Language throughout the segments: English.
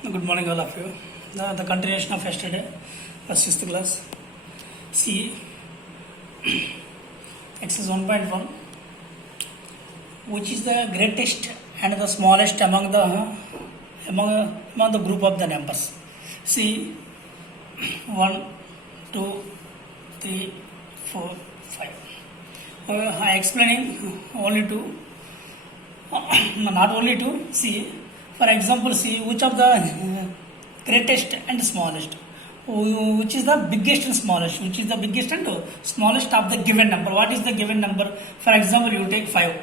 Good morning, all of you. The continuation of yesterday, for 6th class. See, exercise 1.1. Which is the greatest and the smallest among the group of the numbers? See, 1, 2, 3, 4, 5. I explaining only two. Not only two. See, for example, see which of the greatest and smallest, which is the biggest and smallest, which is the biggest and smallest of the given number. What is the given number? For example, you take 5.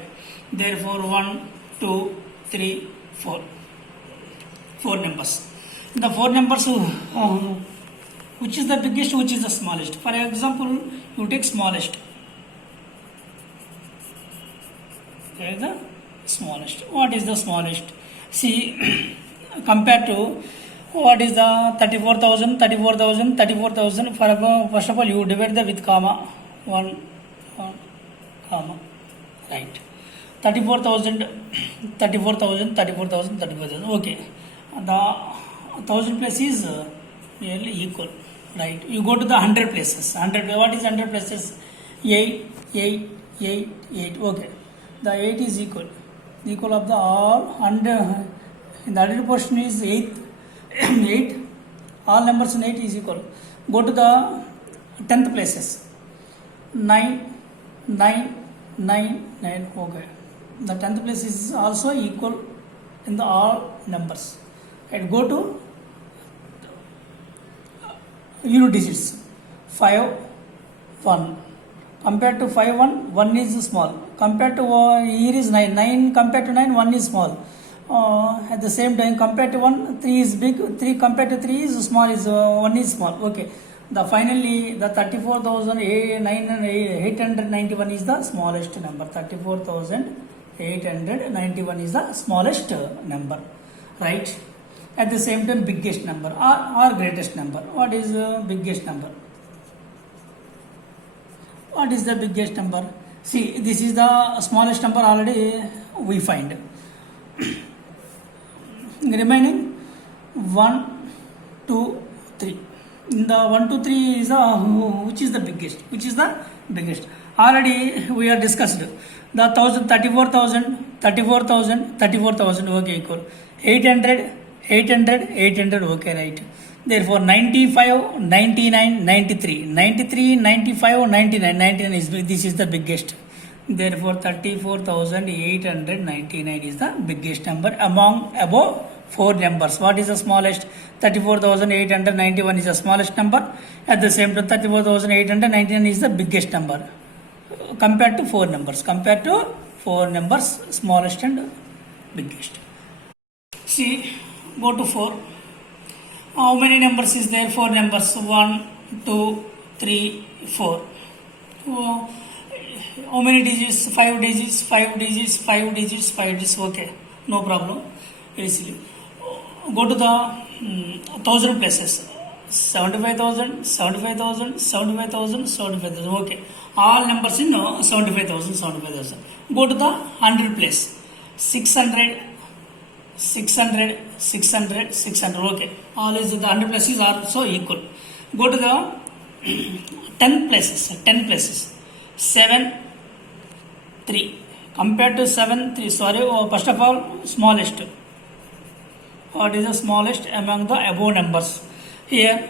Therefore, 1, 2, 3, 4. 4 numbers. The 4 numbers, which is the biggest, which is the smallest. For example, you take smallest. There is the smallest. What is the smallest? See, compared to what is the 34,000, 34,000, 34,000. First of all, you divide the with comma. 1, comma. Right. 34,000, 34,000, 34,000, 34,000. Okay. The 1,000 place is nearly equal. Right. You go to the 100 places. 100. What is 100 places? 8, 8, 8, 8. Okay. The 8 is equal. Equal of the all under in the other portion is 8. 8. All numbers in 8 is equal. Go to the 10th places. 9, 9, 9, 9. Okay. The 10th place is also equal in the all numbers. And go to unit digits. 5, 1. Compared to 5, 1, 1 is small. Compared to here is 9. 9 compared to 9, 1 is small. At the same time, compared to 1, 3 is big. 3 compared to 3 is small. 1 is small. Okay. Finally, the 34,891 is the smallest number. 34,891 is the smallest number. Right? At the same time, biggest number or greatest number. What is biggest number? What is the biggest number? See, this is the smallest number already we find. Remaining 1, 2, 3. In the 1, 2, 3 is which is the biggest? Which is the biggest? Already we are discussed. The 34,000, 34,000, 34,000. Okay, equal. 800, 800, 800. Okay, right. Therefore, 95, 99, 93. 93, 95, 99. 99 is this is the biggest. Therefore, 34,899 is the biggest number among above 4 numbers. What is the smallest? 34,891 is the smallest number. At the same time, 34,899 is the biggest number. Compared to 4 numbers. Compared to 4 numbers, smallest and biggest. See, go to 4. How many numbers is there? 4 numbers. 1, 2, 3, 4. How many digits? 5 digits, 5 digits, 5 digits, 5 digits. Okay, no problem. Easily. Go to the 1,000 places. 75,000, 75,000, 75,000, 75,000. Okay. All numbers in 75,000, 75,000. Go to the 100 place. 600, 600, 600, 600. Okay. All is the 100 places are so equal. Go to the 10 places. 10 places. 7, 3. Compared to 7, 3. Sorry. First of all, smallest. What is the smallest among the above numbers? Here,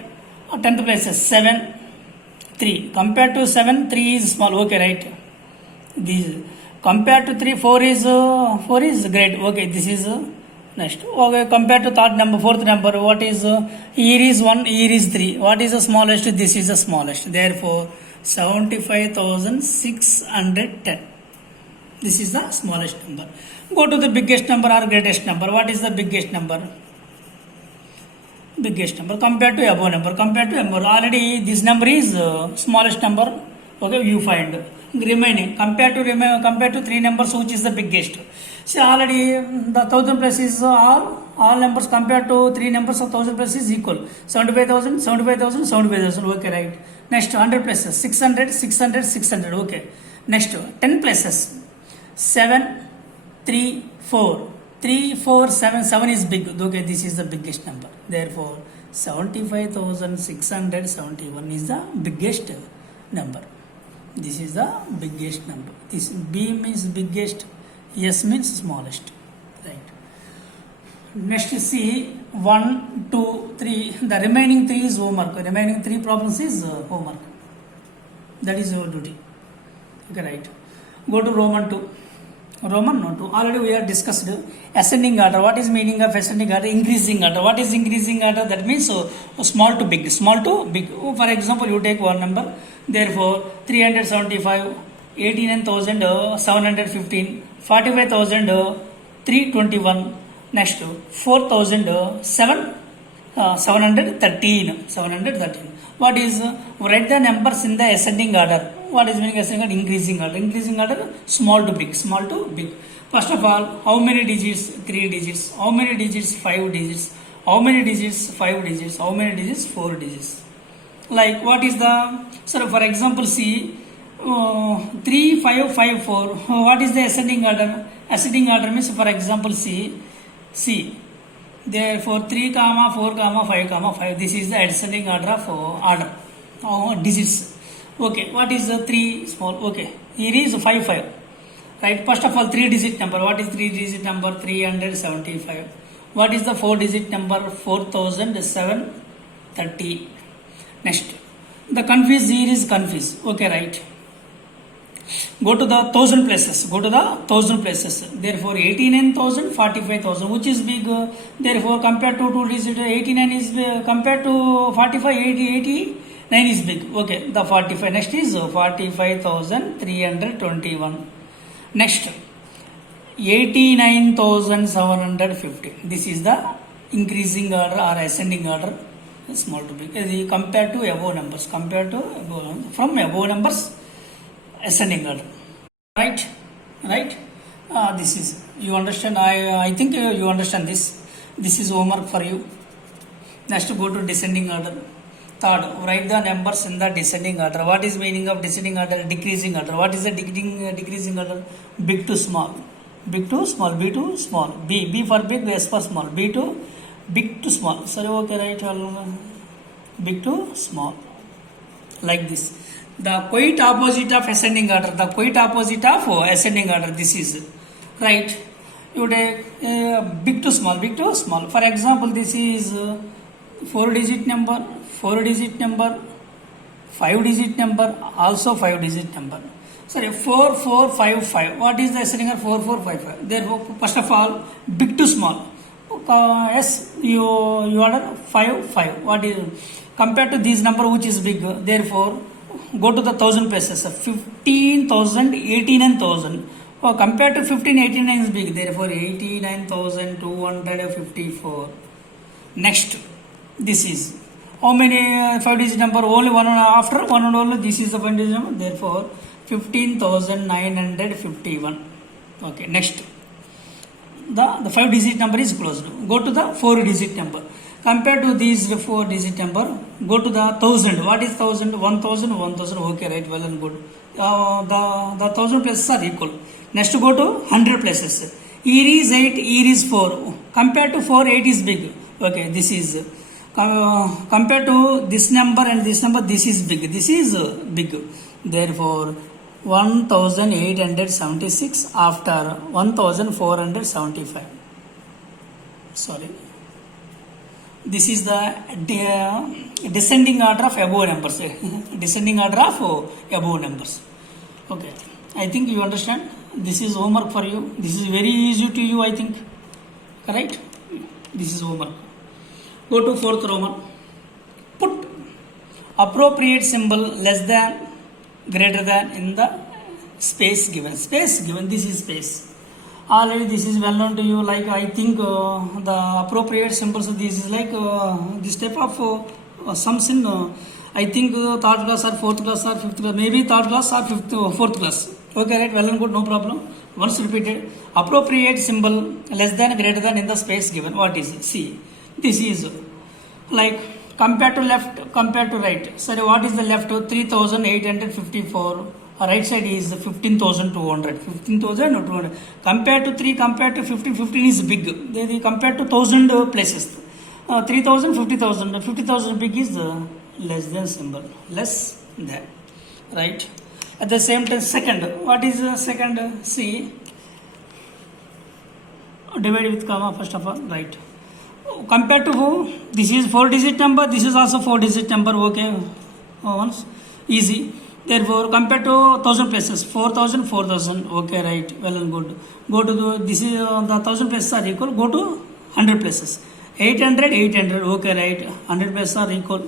10th places. 7, 3. Compared to 7, 3 is small. Okay, right. This compared to 3, 4 is great. Okay, this is next. Okay, compared to third number, fourth number, what is here is 1, here is 3. What is the smallest? This is the smallest. Therefore, 75,610. This is the smallest number. Go to the biggest number or greatest number. What is the biggest number? Biggest number compared to above number. Compared to above. Already this number is smallest number. Okay, you find. Remaining compared to 3 numbers, which is the biggest? See, already the 1,000 plus is all numbers compared to 3 numbers of 1,000 plus is equal. 75,000, 75,000, 75,000. Okay, right. Next 100 places. 600, 600, 600. Okay. Next 10 places. 7, 3, 4, 3, 4, 7, 7 is big. Okay, this is the biggest number. Therefore, 75,671 is the biggest number. This is the biggest number. This B means biggest, S means smallest. Right. Next see 1, 2, 3. The remaining 3 is homework. Remaining 3 problems is homework. That is your duty. Okay, right. Go to Roman 2. Roman no 2. Already we have discussed ascending order. What is meaning of ascending order? Increasing order. What is increasing order? That means small to big. Small to big. For example, you take one number. Therefore, 375, 89,715, 45,321. Next, 4,713. What is write the numbers in the ascending order? What is meaning ascending order? Increasing order. Increasing order, small to big. Small to big. First of all, how many digits? 3 digits. How many digits? 5 digits. How many digits? 5 digits. How many digits? 4 digits. Like what is the, so for example, see 3, 5, 5, 4. What is the ascending order? Ascending order means, for example, C. Therefore 3, 4, 5, 5. This is the ascending order of digits. Okay, what is the 3 small? Okay, here is 5, 5. Right, first of all 3 digit number. What is 3 digit number? 375. What is the 4 digit number? 4,730. Next, the confused here is confused. Okay, right. Go to the 1,000 places. Therefore, 89,000, 45,000. Which is big? Therefore, compared to 2 digit, 89 is compared to 45, 89 is big. Okay, the 45. Next is 45,321. Next, 89,750. This is the increasing order or ascending order. Small to big, compared to above numbers, from above numbers, ascending order. Right. This is, you understand. I think you understand this. This is homework for you. Next, go to descending order. Third, write the numbers in the descending order. What is meaning of descending order? Decreasing order. What is the decreasing order? Big to small, B to small, B for big, S for small, B to big to small. Sorry, okay, right. Big to small. Like this. The quite opposite of ascending order. This is right. You take big to small. For example, this is 4 digit number, 5 digit number, also 5 digit number. Sorry, 4, 4, 5, 5. What is the ascending order? 4, 4, 5, 5. Therefore, first of all, big to small. Yes, you order 5, 5. What is compared to this number which is big? Therefore, go to the 1,000 places. 15,000, 89,000. Compared to 15, 89 is big. Therefore, 89,254. Next, this is how many 5 digit number? Only one after one and only. This is the 5 digit number. Therefore, 15,951. Okay, next. The 5 digit number is closed. Go to the 4 digit number. Compared to these 4 digit number, go to the 1,000. What is 1,000? 1,000, 1,000. Okay, right, well and good. The 1,000 places are equal. Next, go to 100 places. Here is 8, here is 4. Compared to 4, 8 is big. Okay, this is compared to this number and this number, this is big. This is big. Therefore, 1,876 after 1,475. Sorry. This is the descending order of above numbers. Descending order of above numbers. Okay. I think you understand. This is homework for you. This is very easy to you, I think. Correct? This is homework. Go to 4th Roman. Put appropriate symbol less than, greater than in the space given. Space given. This is space. Already this is well known to you. Like I think the appropriate symbols. This is like this type of sums in. I think 3rd class or 4th class or 5th class. Maybe 3rd class or 4th class. Okay, right. Well and good. No problem. Once repeated. Appropriate symbol less than, greater than in the space given. What is it? See. This is like compared to left, compared to right. Sorry, what is the left? 3,854 Right side is 15,200. 15,200. Compared to 3, compared to 15, 15 is big. They compared to 1,000 places. 3,000, 50,000. 50,000 big is less than symbol. Less than. Right. At the same time, second. What is second? See. Divide with comma first of all. Right. Compared to who? This is 4-digit number. This is also 4-digit number. Okay. Once. Easy. Therefore, compared to 1,000 places, 4,000, 4,000. Okay, right. Well and good. Go to this is the 1,000 places are equal. Go to 100 places. 800, 800. Okay, right. 100 places are equal.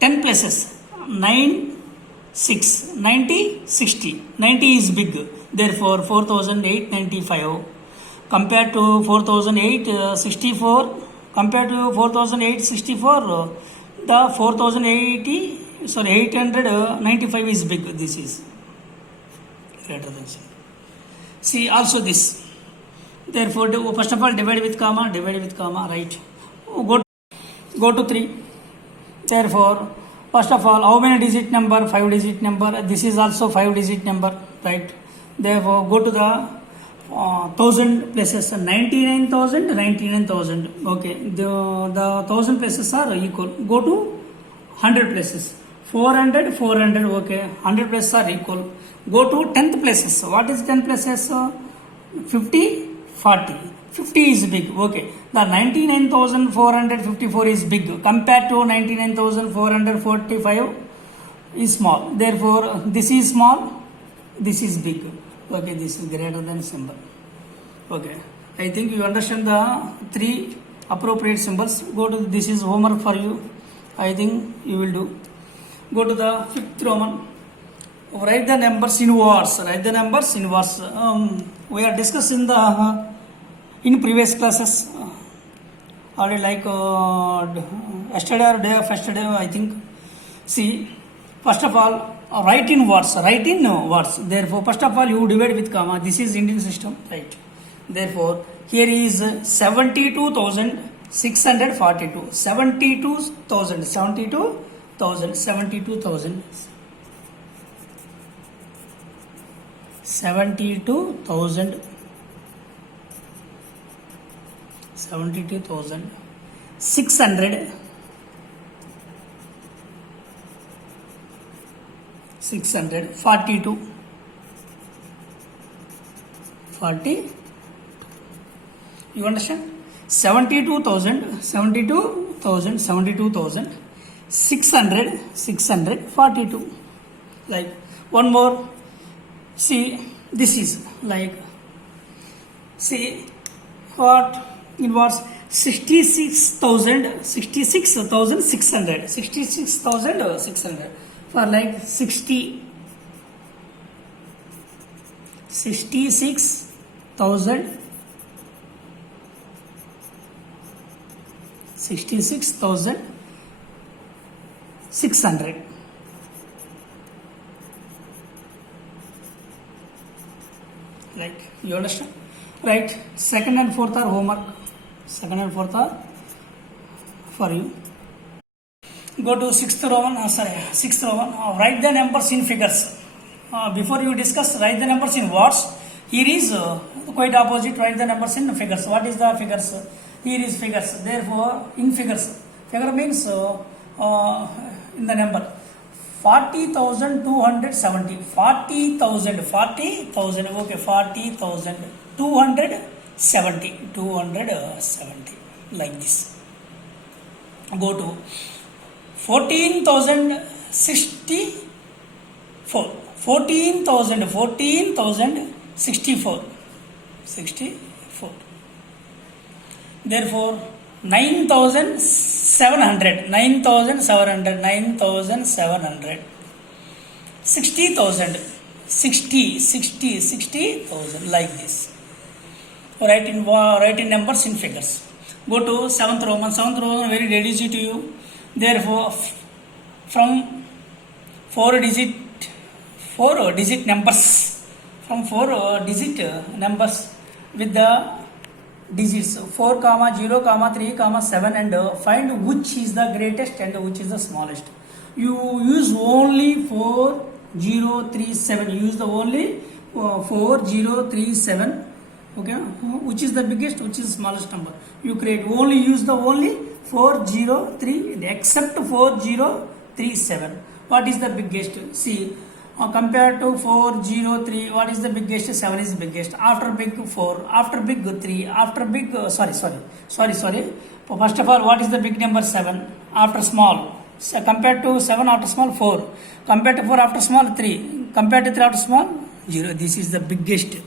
10 places. 9, 6. 90, 60. 90 is big. Therefore, 4,895. Compared to 4,864. Compared to 4,864, the 4,080. Sorry, 895 is big. This is greater than 0. See also this. Therefore, first of all, divide with comma, right. Go to 3. Therefore, first of all, how many digit number? 5-digit number. This is also 5-digit number, right. Therefore, go to the 1,000 places. 99,000, 99,000. Okay, the 1,000 places are equal. Go to 100 places. 400, 400, okay. 100 places are equal. Go to 10th places. What is 10 places? 50, 40. 50 is big, okay. The 99,454 is big. Compared to 99,445 is small. Therefore, this is small, this is big. Okay, this is greater than symbol. Okay. I think you understand the 3 appropriate symbols. Go to this is homework for you. I think you will do. Go to the 5th Roman. Write the numbers in words. Write the numbers in words. We are discussing the in previous classes. Already like yesterday or day of yesterday, I think. See, first of all, write in words. Write in words. Therefore, first of all, you divide with comma. This is Indian system, right? Therefore, here is 72,642. 72,000. 72,000. 72,000. 72,000. 72,000. 600. 642. 40. You understand? 72,000. 72,000. 72,000. 600. 642. Like one more. See, this is like, see what it was 66,000, 66,600, 66,600 for like 66,000, 66,600. Like, you understand? Right. Second and fourth are homework. Second and fourth are for you. Go to 6th Roman. 6th Roman. Write the numbers in figures. Before you discuss, write the numbers in words. Here is quite opposite. Write the numbers in figures. What is the figures? Here is figures. Therefore, in figures. Figure means in the number. 40,270. 40,000. 40,000. Okay, 40,000. 270. 270. Like this. Go to 14,064. 14,064. 64. Therefore, 9,700. 9,700. 9,700. 60,000. 60,000. Like this. Write in numbers in figures. Go to 7th Roman. 7th Roman very dead easy to you. Therefore, from 4 digit numbers, from 4 digit numbers with the digits 4, 0, 3, 7 and find which is the greatest and which is the smallest. You use only 4 4037. Use the only 4037. Okay, which is the biggest, which is the smallest number. You create only, use the only 403 except 4037. What is the biggest? See, compared to 403, what is the biggest? 7 is the biggest. After big 4, after big 3, after big sorry. First of all, what is the big number? 7. After small, so compared to 7 after small 4, compared to 4 after small 3, compared to 3 after small 0. This is the biggest.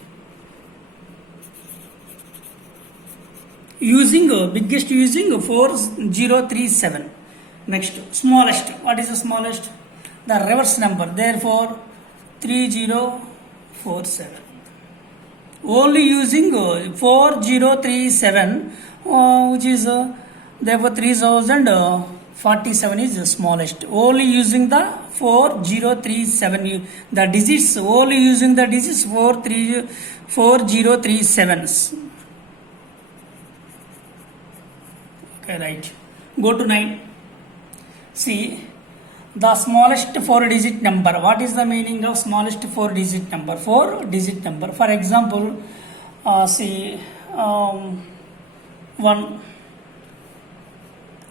Using biggest using 4037. Next, smallest. What is the smallest? The reverse number. Therefore, 3047. Only using 4037, which is therefore 3047 is the smallest. Only using the 4037. The digits, only using the digits 4037. Okay, right. Go to 9. See, the smallest 4-digit number. What is the meaning of smallest 4-digit number? 4-digit number. For example, see, 1,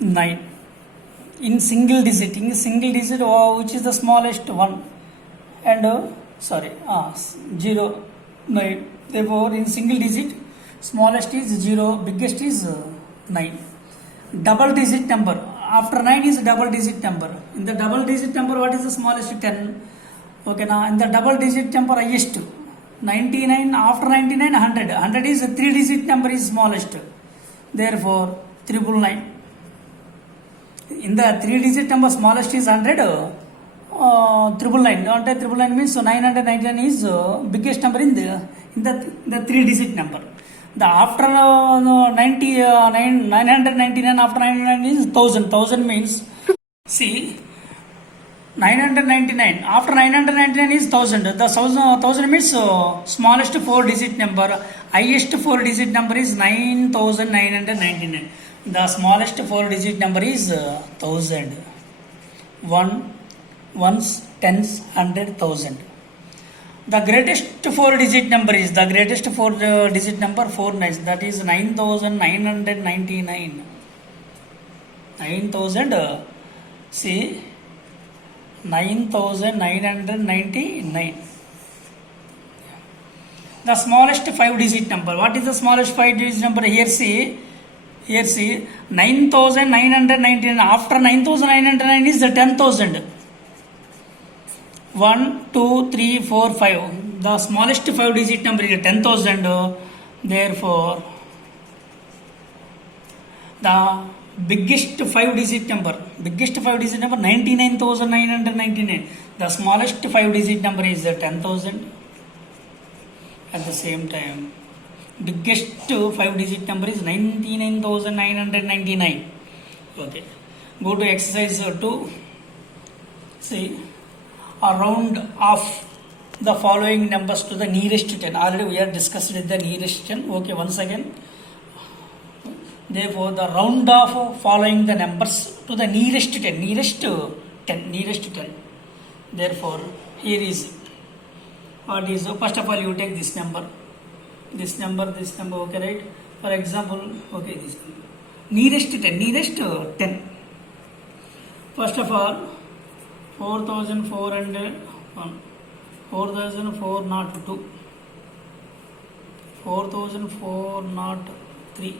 9. In single digit, which is the smallest? 1. And 0, 9. Therefore, in single digit, smallest is 0, biggest is 9. Double digit number. After 9 is double digit number. In the double digit number, what is the smallest? 10. Okay, now in the double digit number, highest 99. After 99, 100. 100 is a 3-digit number, is smallest. Therefore, 999. In the 3-digit number, smallest is 100. 999. 999 means 999 is biggest number in the 3-digit number. The after 999 after 999 is 1000. 1000 means, see, 999 after 999 is 1000. The 1000 means smallest 4-digit number. Highest 4-digit number is 9999. The smallest 4-digit number is 1000. 1, ones, tens, 100, 1000. The greatest 4-digit number is 4 nines. That is 9999. 9999. The smallest 5-digit number. What is the smallest 5-digit number? Here see 9999. After 9999 is the 10,000. 1, 2, 3, 4, 5. The smallest 5-digit number is 10,000. Therefore, the biggest 5-digit number 99,999. The smallest 5-digit number is 10,000. At the same time, biggest 5-digit number is 99,999. Okay, go to exercise 2. See, a round off the following numbers to the nearest 10. Already we have discussed with the nearest 10. Okay, once again. Therefore, the round off following the numbers to the nearest 10. Nearest 10. Therefore, here is what is. First of all, you take this number. Okay, right? For example, okay, this number. Nearest 10. First of all, 4,401, 4,402, 4,403,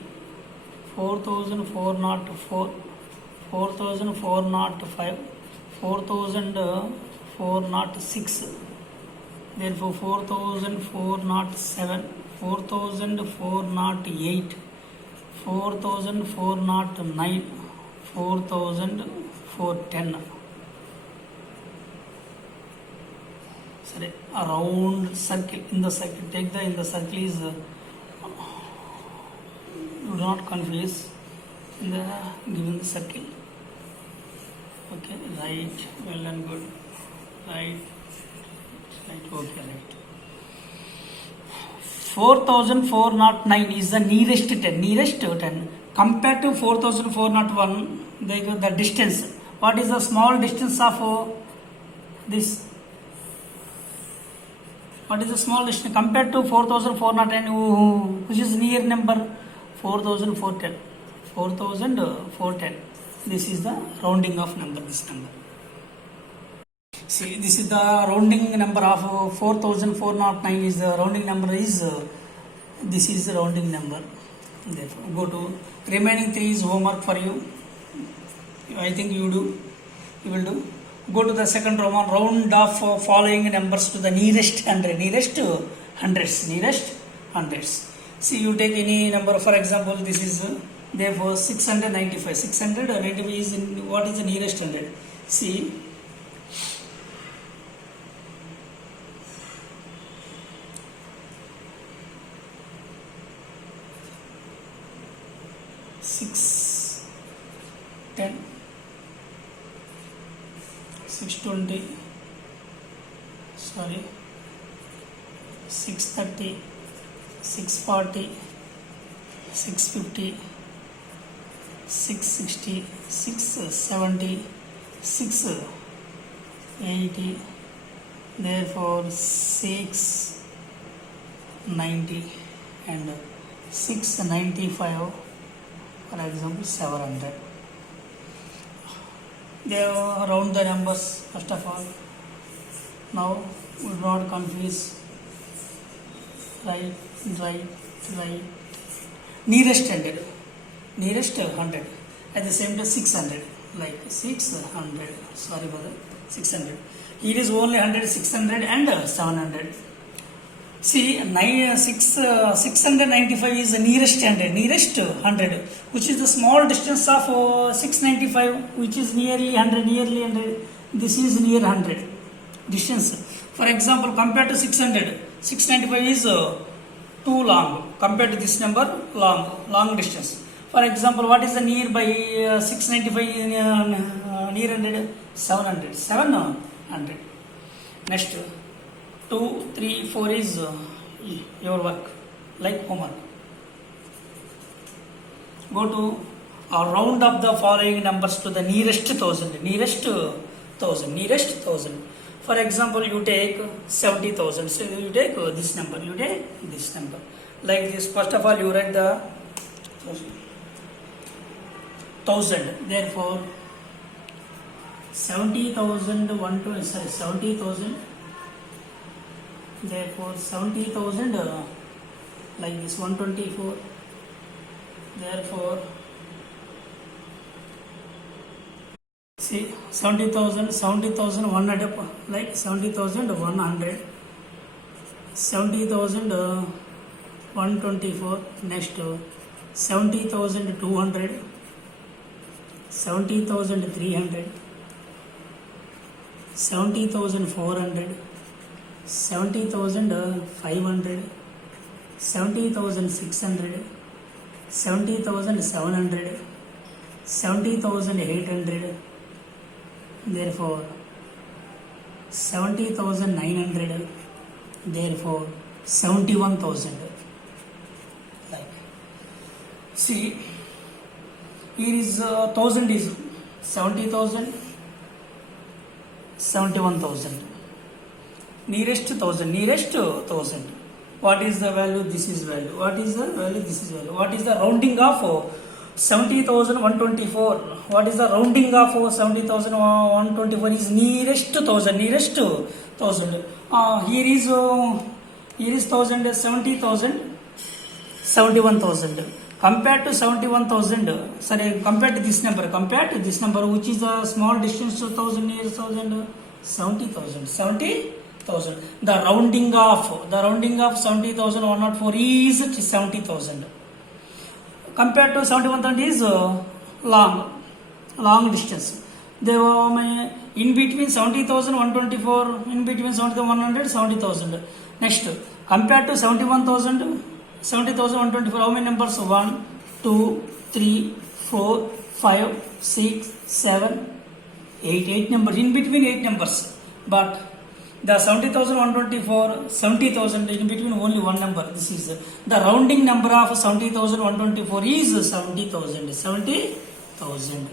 4,404, 4,405, 4,406. Therefore, 4,407, 4,408, 4,409, 4,410. Around circle, in the circle, take the, in the circle is, do not confuse, in the given the circle. Okay, right, well and good, right, okay, right. 4,409 is the nearest 10. Compared to 4,401, the distance. What is the small distance of this? What is the small distance compared to 4410? Which is near number? 4410. 4410. This is the rounding of number. This number. See, this is the rounding number of 4409. Is the rounding number is this is the rounding number. Therefore, go to remaining 3 is homework for you. I think you do. You will do. Go to the second Roman, round off following numbers to the nearest hundred, nearest hundreds, nearest hundreds. See, you take any number, for example, this is therefore 695. 695 is in, what is the nearest hundred? See, six, 10, 620, sorry, 630, 640, 650, 660, 670, 680, therefore 690 and 695, for example 700. They round the numbers first of all. Now we do not confuse. Right. Nearest hundred. Nearest 100. At the same time 600. Like 600. Sorry for that. 600. Here is only 100, 600 and 700. See, 695 is the nearest 100, which is the small distance of 695, which is nearly 100. This is near 100 distance. For example, compared to 600, 695 is too long. Compared to this number, long distance. For example, what is the nearby 695 near 100? 700. Next. 2, 3, 4 is your work, like homework. Go to round up the following numbers to the nearest thousand. Nearest thousand. For example, you take 70,000. So you take this number. Like this. First of all, you write the 1000. Therefore, 70,000. Therefore 70,000 like this 124. Therefore see 70,000 100 like 70,100, 70,000 124. Next 70,200, 70,300, 70,400, 70,500, 70,600, 70,700, 70,800, therefore 70,900, therefore 71,000. Like, see, here is 1000 is 70,000, 71,000. Nearest 1000. What is the value? This is value. What is the value? This is value. What is the rounding of 70,124? What is the rounding of 70,124? Is nearest 1000. Nearest 1000. Here is 1000. 70,000. 71,000. Compared to 71,000. Sorry, compared to this number. Which is the small distance to 1000 nearest 1000. 70,000. 70,000. The rounding of 70,104 is 70,000. Compared to 71,000 is long distance. They were in between 70,124, in between 70,100, 70,000. Next, compared to 71,000, 70,124, how many numbers? 1, 2, 3, 4, 5, 6, 7, 8 numbers. In between 8 numbers. But the 70,124, 70,000, in between only one number. This is the rounding number of 70,124 is 70,000. 70,000.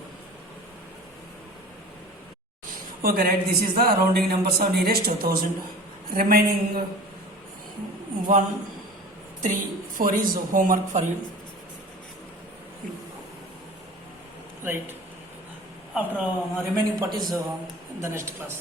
Okay, right. This is the rounding numbers of nearest 1000. Remaining 1, 3, 4 is homework for you. Right. After remaining part is the next class.